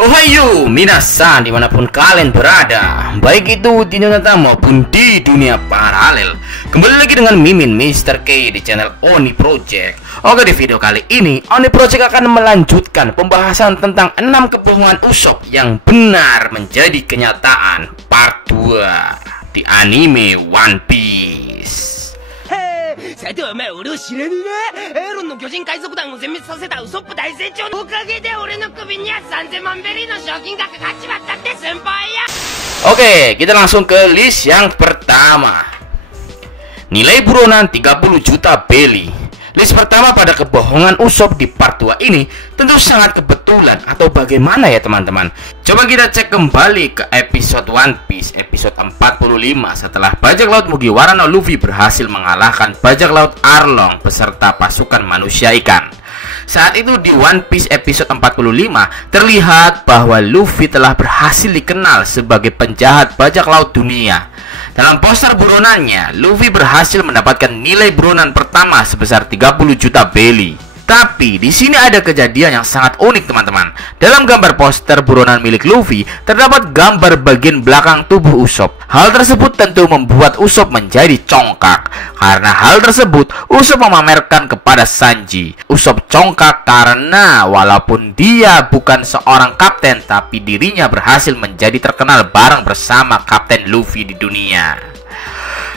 Ohayo minasan, dimanapun kalian berada, baik itu di dunia nyata maupun di dunia paralel. Kembali lagi dengan Mimin Mr. K di channel Oni Project. Oke, di video kali ini Oni Project akan melanjutkan pembahasan tentang 6 kebohongan Usopp yang benar menjadi kenyataan part 2 di anime One Piece. さてはお前俺を知らねえな。エロンの巨人海賊団を全滅させたウソップ大成長のおかげで俺の首には3000万ベリーの賞金がかかっちまったって先輩や。 Oke, kita langsung ke list yang pertama. Nilai buronan 30 juta belly. List pertama pada kebohongan Usopp di part 2 ini tentu sangat kebetulan atau bagaimana ya teman-teman? Coba kita cek kembali ke episode One Piece episode 45 setelah bajak laut Mugiwara no Luffy berhasil mengalahkan bajak laut Arlong beserta pasukan manusia ikan. Saat itu di One Piece episode 45 terlihat bahwa Luffy telah berhasil dikenal sebagai penjahat bajak laut dunia. Dalam poster buronannya, Luffy berhasil mendapatkan nilai buronan pertama sebesar 30 juta belly. Tapi di sini ada kejadian yang sangat unik teman-teman. Dalam gambar poster buronan milik Luffy terdapat gambar bagian belakang tubuh Usopp. Hal tersebut tentu membuat Usopp menjadi congkak. Karena hal tersebut, Usopp memamerkan kepada Sanji. Usopp congkak karena walaupun dia bukan seorang kapten, tapi dirinya berhasil menjadi terkenal bareng bersama Kapten Luffy di dunia.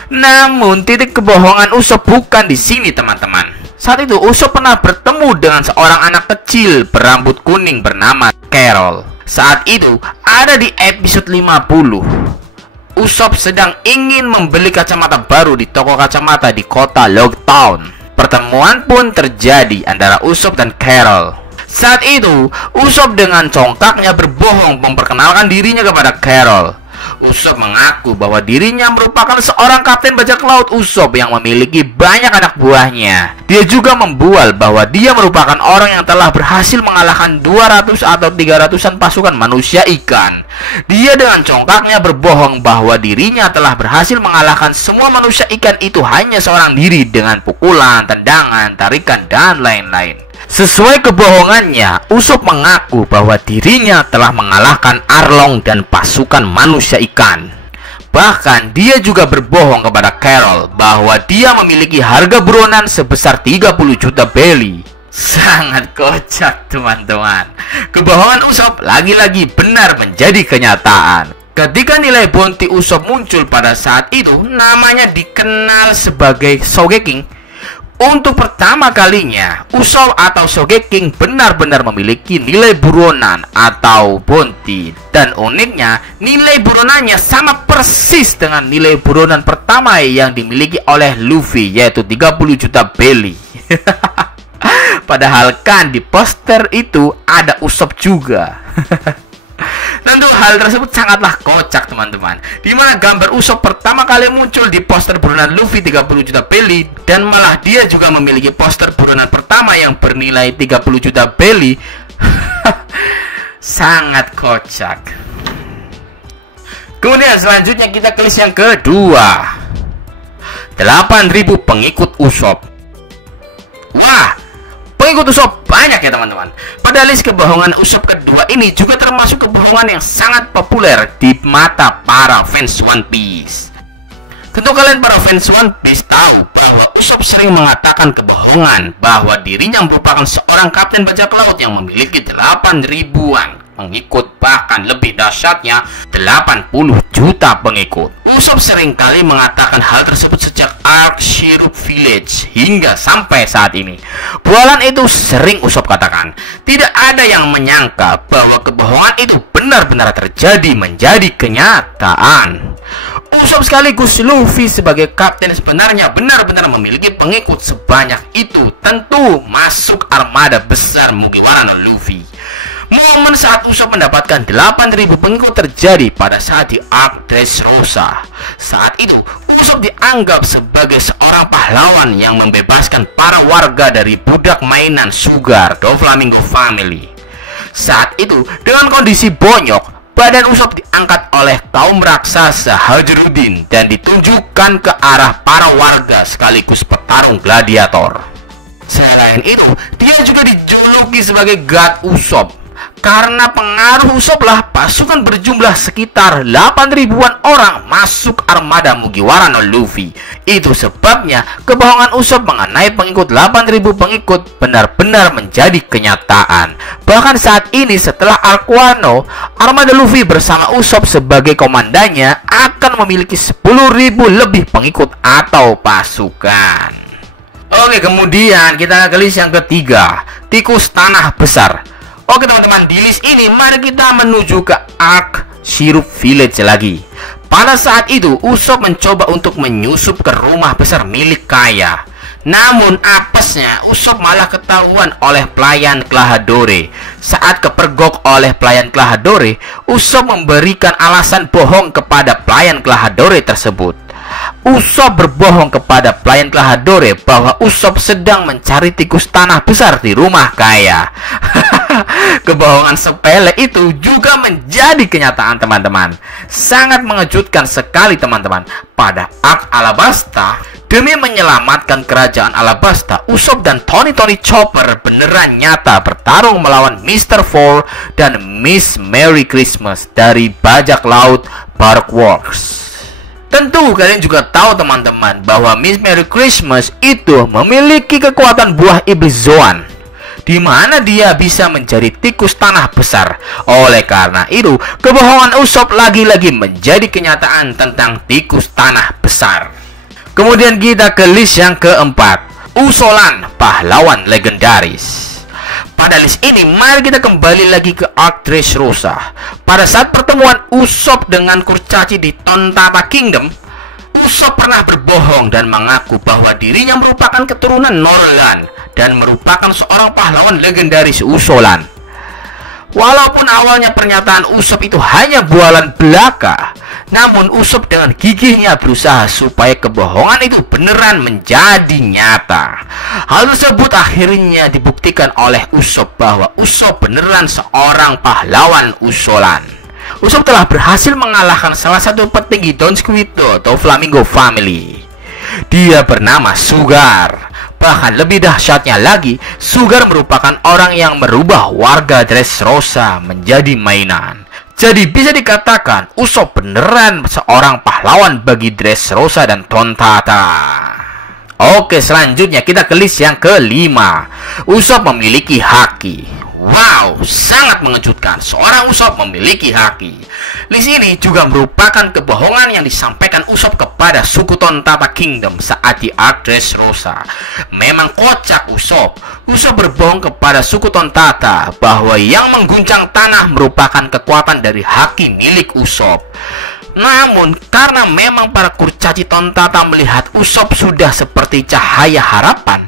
Namun titik kebohongan Usopp bukan di sini teman-teman. Saat itu Usopp pernah bertemu dengan seorang anak kecil berambut kuning bernama Carol. Saat itu ada di episode 50. Usopp sedang ingin membeli kacamata baru di toko kacamata di kota Logtown. Pertemuan pun terjadi antara Usopp dan Carol. Saat itu Usopp dengan congkaknya berbohong memperkenalkan dirinya kepada Carol. Usopp mengaku bahwa dirinya merupakan seorang kapten bajak laut Usopp yang memiliki banyak anak buahnya. Dia juga membual bahwa dia merupakan orang yang telah berhasil mengalahkan 200 atau 300-an pasukan manusia ikan. Dia dengan congkaknya berbohong bahwa dirinya telah berhasil mengalahkan semua manusia ikan itu hanya seorang diri dengan pukulan, tendangan, tarikan, dan lain-lain. Sesuai kebohongannya, Usopp mengaku bahwa dirinya telah mengalahkan Arlong dan pasukan manusia ikan. Bahkan dia juga berbohong kepada Carol bahwa dia memiliki harga buronan sebesar 30 juta belly. Sangat kocak teman-teman. Kebohongan Usopp lagi-lagi benar menjadi kenyataan. Ketika nilai bounty Usopp muncul pada saat itu, namanya dikenal sebagai Sogeking. Untuk pertama kalinya, Usopp atau Sogeking benar-benar memiliki nilai buronan atau bounty. Dan uniknya, nilai buronannya sama persis dengan nilai buronan pertama yang dimiliki oleh Luffy, yaitu 30 juta belly. Padahal kan di poster itu ada Usopp juga. Tentu hal tersebut sangatlah kocak teman-teman. Dimana gambar Usopp pertama kali muncul di poster buronan Luffy 30 juta belly. Dan malah dia juga memiliki poster buronan pertama yang bernilai 30 juta belly. Sangat kocak. Kemudian selanjutnya kita ke list yang kedua. 8.000 pengikut Usopp. Wah, pengikut Usopp banyak ya teman-teman. Pada list kebohongan Usopp kedua ini juga termasuk kebohongan yang sangat populer di mata para fans One Piece. Tentu kalian para fans One Piece tahu bahwa Usopp sering mengatakan kebohongan bahwa dirinya merupakan seorang kapten bajak laut yang memiliki 8.000-an pengikut, bahkan lebih dahsyatnya 80 juta pengikut. Usopp seringkali mengatakan hal tersebut sejak arc Syrup Village hingga sampai saat ini. Bualan itu sering Usopp katakan. Tidak ada yang menyangka bahwa kebohongan itu benar-benar terjadi menjadi kenyataan. Usopp sekaligus Luffy sebagai kapten sebenarnya benar-benar memiliki pengikut sebanyak itu. Tentu masuk armada besar Mugiwara no Luffy. Momen saat Usopp mendapatkan 8.000 pengikut terjadi pada saat di arc Dressrosa. Saat itu Usopp dianggap sebagai seorang pahlawan yang membebaskan para warga dari budak mainan Sugar Doflamingo Family. Saat itu dengan kondisi bonyok, badan Usopp diangkat oleh kaum raksasa Hajarudin dan ditunjukkan ke arah para warga sekaligus petarung gladiator. Selain itu, dia juga dijuluki sebagai God Usopp Karena pengaruh Usopp lah, pasukan berjumlah sekitar 8.000-an orang masuk armada Mugiwara no Luffy. Itu sebabnya kebohongan Usopp mengenai pengikut 8.000 pengikut benar-benar menjadi kenyataan. Bahkan saat ini setelah arc Wano, armada Luffy bersama Usopp sebagai komandannya akan memiliki 10.000 lebih pengikut atau pasukan. Oke, kemudian kita ke list yang ketiga, tikus tanah besar. Oke teman-teman, di list ini mari kita menuju ke arc Syrup Village lagi. Pada saat itu Usopp mencoba untuk menyusup ke rumah besar milik Kaya. Namun apesnya Usopp malah ketahuan oleh pelayan Klahadore. Saat kepergok oleh pelayan Klahadore, Usopp memberikan alasan bohong kepada pelayan Klahadore tersebut. Usopp berbohong kepada pelayan Klahadore bahwa Usopp sedang mencari tikus tanah besar di rumah Kaya. Kebohongan sepele itu juga menjadi kenyataan teman-teman. Sangat mengejutkan sekali teman-teman. Pada arc Alabasta, demi menyelamatkan kerajaan Alabasta, Usopp dan Tony Chopper beneran nyata bertarung melawan Mr. Four dan Miss Merry Christmas dari bajak laut Barkworks. Tentu kalian juga tahu teman-teman bahwa Miss Merry Christmas itu memiliki kekuatan buah iblis Zoan, di mana dia bisa menjadi tikus tanah besar. Oleh karena itu, kebohongan Usopp lagi-lagi menjadi kenyataan tentang tikus tanah besar. Kemudian kita ke list yang keempat, Usolan, pahlawan legendaris. Pada list ini, mari kita kembali lagi ke arc Dressrosa. Pada saat pertemuan Usopp dengan kurcaci di Tontata Kingdom, Usopp pernah berbohong dan mengaku bahwa dirinya merupakan keturunan Norlan dan merupakan seorang pahlawan legendaris Usolan. Walaupun awalnya pernyataan Usopp itu hanya bualan belaka, namun Usopp dengan gigihnya berusaha supaya kebohongan itu beneran menjadi nyata. Hal tersebut akhirnya dibuktikan oleh Usopp bahwa Usopp beneran seorang pahlawan Usolan. Usopp telah berhasil mengalahkan salah satu petinggi Don Squiddo atau Flamingo Family. Dia bernama Sugar. Bahkan lebih dahsyatnya lagi, Sugar merupakan orang yang merubah warga Dressrosa menjadi mainan. Jadi bisa dikatakan Usopp beneran seorang pahlawan bagi Dressrosa dan Tontata. Oke, selanjutnya kita ke list yang kelima, Usopp memiliki haki. Wow, sangat mengejutkan, seorang Usopp memiliki haki. List ini juga merupakan kebohongan yang disampaikan Usopp kepada suku Tontata Kingdom saat di arc Dressrosa. Memang kocak Usopp. Usopp berbohong kepada suku Tontata bahwa yang mengguncang tanah merupakan kekuatan dari haki milik Usopp. Namun karena memang para kurcaci Tontata melihat Usopp sudah seperti cahaya harapan,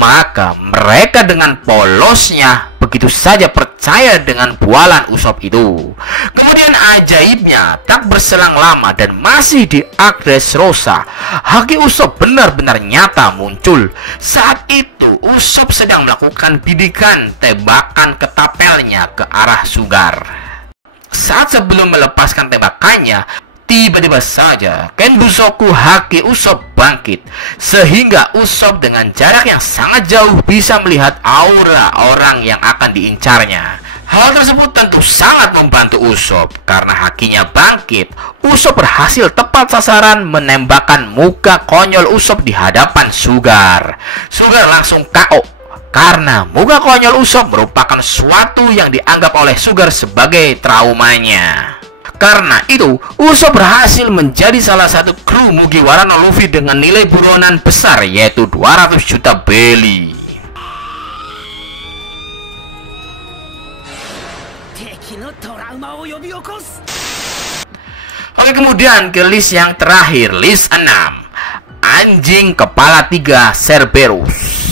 maka mereka dengan polosnya begitu saja percaya dengan bualan Usopp itu. Kemudian ajaibnya, tak berselang lama dan masih di arc Dressrosa, haki Usopp benar-benar nyata muncul. Saat itu Usopp sedang melakukan bidikan tembakan ketapelnya ke arah Sugar. Saat sebelum melepaskan tembakannya, tiba-tiba saja Kenbushoku haki Usopp bangkit, sehingga Usopp dengan jarak yang sangat jauh bisa melihat aura orang yang akan diincarnya. Hal tersebut tentu sangat membantu Usopp. Karena hakinya bangkit, Usopp berhasil tepat sasaran menembakkan muka konyol Usopp di hadapan Sugar. Sugar langsung KO karena muka konyol Usopp merupakan sesuatu yang dianggap oleh Sugar sebagai traumanya. Karena itu, Usopp berhasil menjadi salah satu kru Mugiwara no Luffy dengan nilai buronan besar, yaitu 200 juta belly. Oke, kemudian ke list yang terakhir, list 6, anjing kepala 3 Cerberus.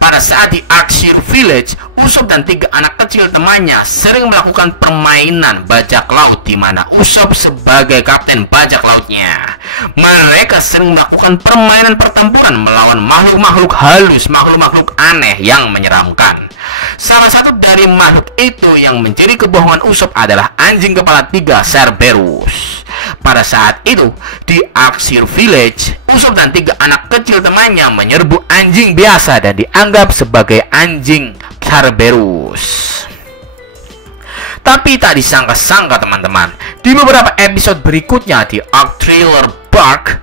Pada saat di arc Syrup Village, Usopp dan 3 anak kecil temannya sering melakukan permainan bajak laut, di mana Usopp sebagai kapten bajak lautnya. Mereka sering melakukan permainan pertempuran melawan makhluk-makhluk halus, makhluk-makhluk aneh yang menyeramkan. Salah satu dari makhluk itu yang menjadi kebohongan Usopp adalah anjing kepala 3 Cerberus. Pada saat itu, di arc Syrup Village, Usopp dan 3 anak kecil temannya menyerbu anjing biasa dan dianggap sebagai anjing Cerberus. Tapi tak disangka-sangka teman-teman, di beberapa episode berikutnya di Arc Thriller Bark,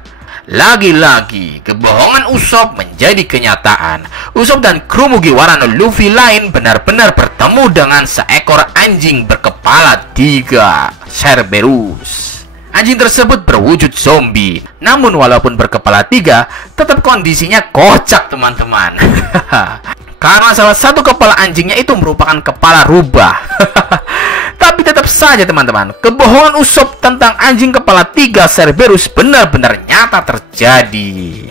lagi-lagi kebohongan Usopp menjadi kenyataan. Usopp dan kru Mugiwara no Luffy lain benar-benar bertemu dengan seekor anjing berkepala 3, Cerberus. Anjing tersebut berwujud zombie, namun walaupun berkepala 3, tetap kondisinya kocak teman-teman. Karena salah satu kepala anjingnya itu merupakan kepala rubah. Tapi tetap saja teman-teman, kebohongan Usopp tentang anjing kepala 3 Cerberus benar-benar nyata terjadi.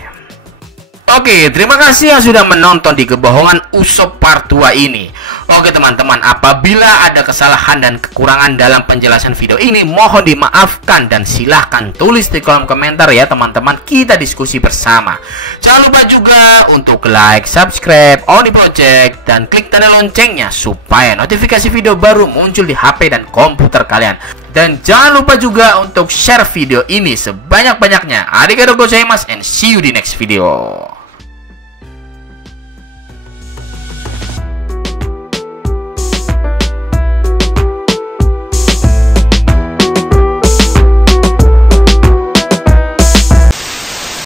Oke, terima kasih yang sudah menonton di kebohongan Usopp part 2 ini. Oke teman-teman, apabila ada kesalahan dan kekurangan dalam penjelasan video ini, mohon dimaafkan dan silahkan tulis di kolom komentar ya teman-teman, kita diskusi bersama. Jangan lupa juga untuk like, subscribe, on the project, dan klik tanda loncengnya supaya notifikasi video baru muncul di HP dan komputer kalian. Dan jangan lupa juga untuk share video ini sebanyak-banyaknya. Arigatou gozaimasu and see you di next video.